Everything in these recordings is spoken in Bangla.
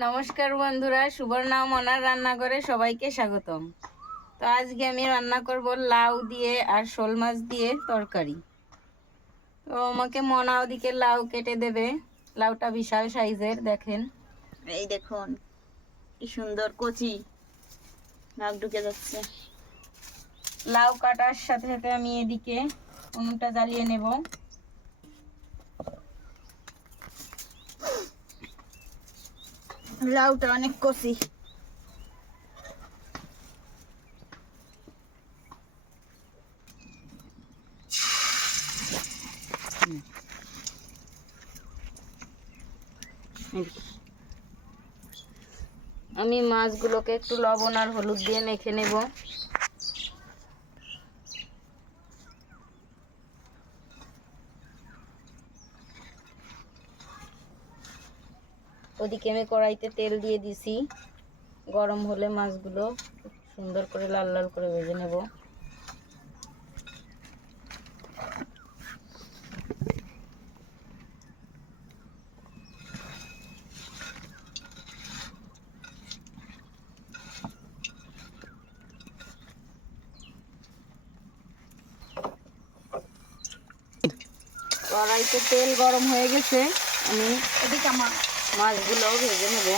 নমস্কার বন্ধুরা, সুবর্ণা মনার রান্নাঘরে সবাইকে স্বাগতম। তো আজকে আমি রান্না করব লাউ দিয়ে আর শোল মাছ দিয়ে তরকারি। তো আমাকে মনা ওদিকে লাউ কেটে দেবে। লাউটা বিশাল সাইজের, দেখেন। এই দেখুন কি সুন্দর কচি নাক ঢুকে যাচ্ছে। লাউ কাটার সাথে সাথে আমি এদিকে উনুনটা জ্বালিয়ে নেব। লাউটা অনেক কচি। আমি মাছগুলোকে একটু লবণ আর হলুদ দিয়ে মেখে নেব। ওদিকে আমি কড়াইতে তেল দিয়ে দিছি। গরম হলে মাছগুলো সুন্দর করে লাল লাল করে ভেজে নেব। কড়াইতে তেল গরম হয়ে গেছে, আমি এদিকে আমার মাছগুলো ভেজে নেব।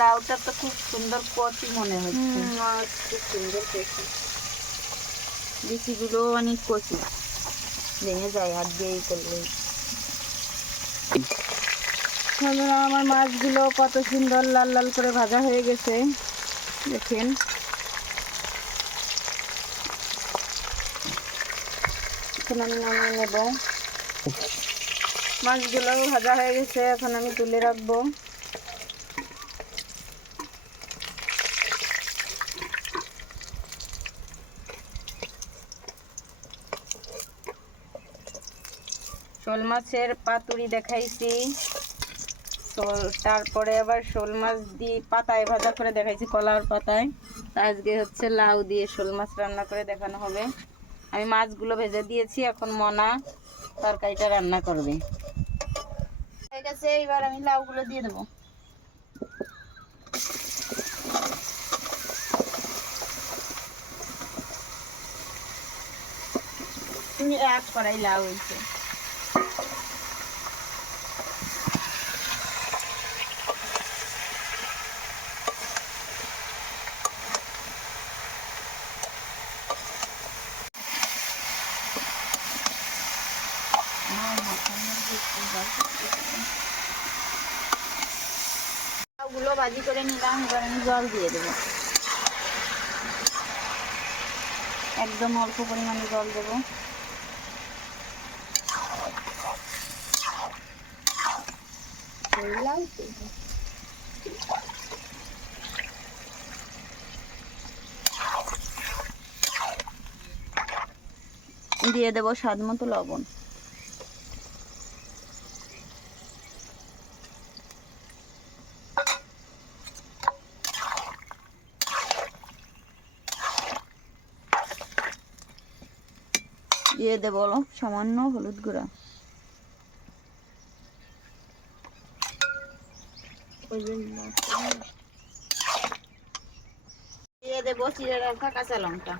লাউটা তো খুব সুন্দর কচি মনে হচ্ছে। মাছ খুব সুন্দর কচি, বিচিগুলো অনেক কচি, ভেঙে যায় হাত দিয়েই করলে। আমার মাছগুলো কত সুন্দর লাল লাল করে ভাজা হয়ে গেছে, দেখেন। এখন আমি নামিয়ে নেব। মাছগুলো ভাজা হয়ে গেছে, এখন আমি তুলে রাখবো। শোল মাছের পাতুরি দেখাইছি, তারপরে আবার শোল মাছ দিয়ে পাতায় ভাজা করে দেখাইছি, কলার পাতায়। আজকে হচ্ছে লাউ দিয়ে শোল মাছ রান্না করে দেখানো হবে। আমি মাছগুলো ভেজে দিয়েছি, এখন মনা তরকারিটা রান্না করবে। হয়ে গেছে, এবার আমি লাউগুলো দিয়ে দেবো। এক কড়াই লাউ হয়েছে। লাউগুলো ভাজি করে নিলাম, এবার আমি জল দিয়ে দেবো। একদম অল্প পরিমাণে জল দেবো। দিয়ে দেবো স্বাদ মতো লবণ। দিয়ে দেবো সামান্য হলুদ গুঁড়া। দিয়ে দেবো চিড়ে রাখা কাঁচা লঙ্কা।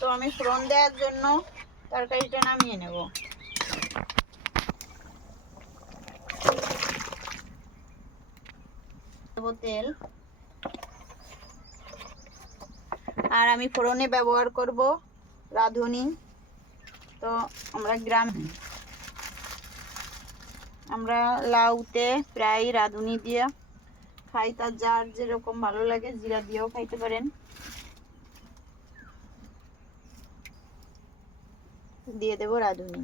তো আমি ফোড়ন দেওয়ার জন্য তরকারিটা নামিয়ে নেব। দেবো তেল, আর আমি ফোড়নে ব্যবহার করব রাঁধুনি। তো আমরা গ্রাম আমরা লাউতে প্রায় রাঁধুনি দিয়ে খাই, তার যার যেরকম ভালো লাগে জিরা দিয়েও খাইতে পারেন। দিয়ে দেবো রাঁধুনি।